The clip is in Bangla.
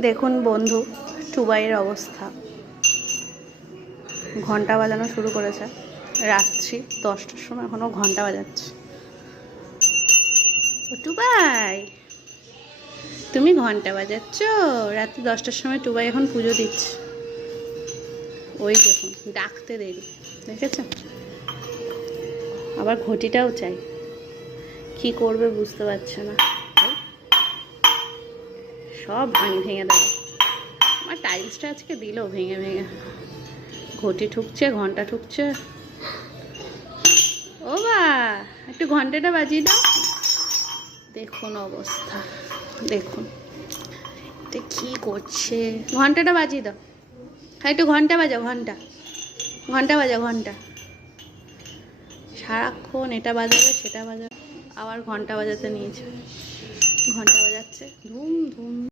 দেখুন বন্ধু, টুবাইয়ের অবস্থা। ঘন্টা বাজানো শুরু করেছে রাত্রি 10টার সময়, এখনও ঘন্টা বাজাচ্ছে। ও টুবাই, তুমি ঘন্টা বাজাচ্ছ? রাত্রি 10টার সময় টুবাই এখন পুজো দিচ্ছে। ওই দেখুন, ডাকতে দেরি, দেখেছেন? আবার ঘটিটাও চাই, কি করবে বুঝতে পারছে না। সব ভেঙে দেবে। আমার টাইলসটা আজকে দিল ভেঙে ভেঙে। ঘটি ঠুকছে, ঘন্টা ঠুকছে। ও বা, একটু ঘন্টাটা বাজিয়ে দাও। দেখুন অবস্থা, দেখুন এটা কি করছে। ঘন্টাটা বাজিয়ে দাও, একটু ঘন্টা বাজাও, ঘন্টা ঘন্টা বাজাও, ঘন্টা। সারাক্ষণ এটা বাজাবে সেটা বাজাবে, আবার ঘন্টা বাজাতে নিয়েছে। ঘন্টা বাজাচ্ছে ধুম ধুম।